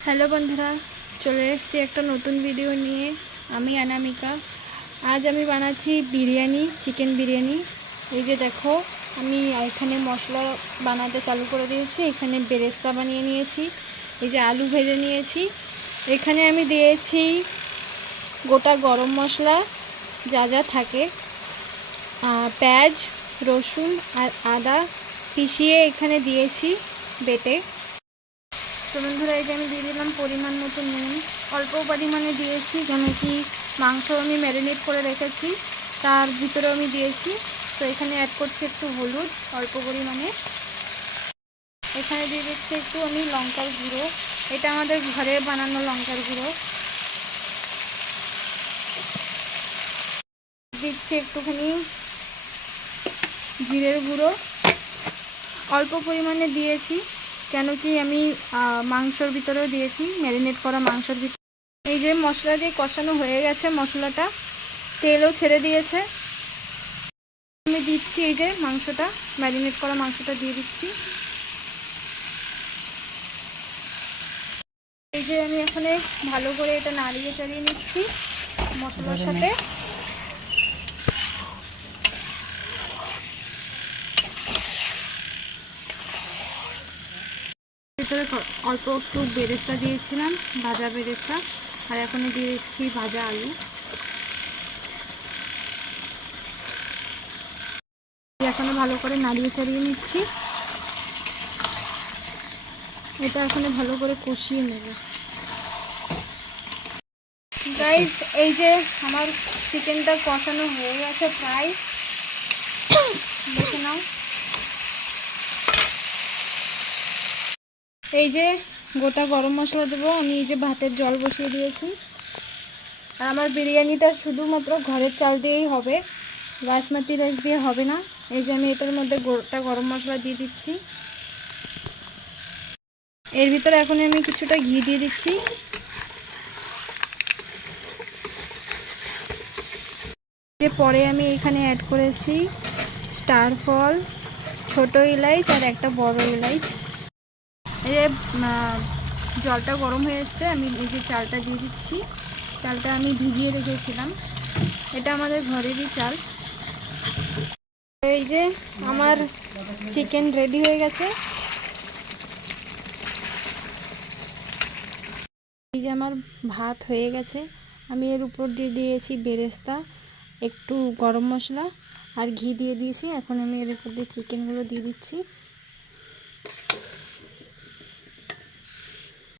Hello বন্ধুরা, চলে এসেছি একটা নতুন ভিডিও নিয়ে। আমি অনামিকা। আজ আমি বানাচ্ছি বিরিয়ানি, চিকেন বিরিয়ানি। এই যে দেখো, আমি এখানে মশলা বানাতে চালু করে দিয়েছি। এখানে বেরেস্তা বানিয়ে নিয়েছি, এই যে আলু ভেজে নিয়েছি। এখানে আমি দিয়েছি গোটা গরম মশলা, যা যা থাকে, পেঁয়াজ, রসুন আর আদা পিষিয়ে এখানে দিয়েছি বেটে। তো বন্ধুরা, এই যে আমি দিয়ে দিলাম পরিমাণ মতো নুন। অল্প পরিমাণে দিয়েছি, কেন কি মাংস আমি ম্যারিনেট করে রেখেছি, তার ভিতরেও আমি দিয়েছি। তো এখানে অ্যাড করছি একটু হলুদ অল্প পরিমাণে। এখানে দিয়ে দিচ্ছি একটু আমি লঙ্কার গুঁড়ো, এটা আমাদের ঘরে বানানো লঙ্কার গুঁড়ো। দিচ্ছি একটুখানি জিরের গুঁড়ো, অল্প পরিমাণে দিয়েছি, কেন কি আমি মাংসর ভিতরেও দিয়েছি, ম্যারিনেট করা মাংসর ভিতরে। এই যে মশলা দিয়ে কষানো হয়ে গেছে, মশলাটা তেলও ছেড়ে দিয়েছে। আমি দিচ্ছি এই যে মাংসটা, ম্যারিনেট করা মাংসটা দিয়ে দিচ্ছি। এই যে আমি এখানে ভালো করে এটা নাড়িয়ে চাড়িয়ে নিচ্ছি মশলার সাথে। ভিতরে অল্প একটু বেরেস্তা দিয়েছিলাম, ভাজা বেরেস্তা, আর এখন দিয়ে দিচ্ছি ভাজা আলু। এখনো ভালো করে নাড়িয়ে চাড়িয়ে নিচ্ছি। এটা এখানে ভালো করে কষিয়ে নেব। গাইস, এই যে আমার চিকেনটা কষানো হয়ে গেছে প্রায়, দেখে নাও। এই যে গোটা গরম মশলা দেবো আমি। এই যে ভাতের জল বসিয়ে দিয়েছি, আর আমার বিরিয়ানিটা শুধুমাত্র ঘরের চাল দিয়েই হবে, বাসমতি রাইস দিয়ে হবে না। এই যে আমি এটার মধ্যে গোটা গরম মশলা দিয়ে দিচ্ছি। এর ভিতরে এখন আমি কিছুটা ঘি দিয়ে দিচ্ছি। যে পরে আমি এখানে অ্যাড করেছি স্টার ফল, ছোট এলাচ আর একটা বড় এলাচ। এই যে জলটা গরম হয়ে এসছে, আমি এই যে চালটা দিয়ে দিচ্ছি। চালটা আমি ভিজিয়ে রেখেছিলাম, এটা আমাদের ঘরেরই চাল। এই যে আমার চিকেন রেডি হয়ে গেছে। এই যে আমার ভাত হয়ে গেছে। আমি এর উপর দিয়ে দিয়েছি বেরেস্তা, একটু গরম মশলা আর ঘি দিয়ে দিয়েছি। এখন আমি এর উপর দিয়ে চিকেনগুলো দিয়ে দিচ্ছি।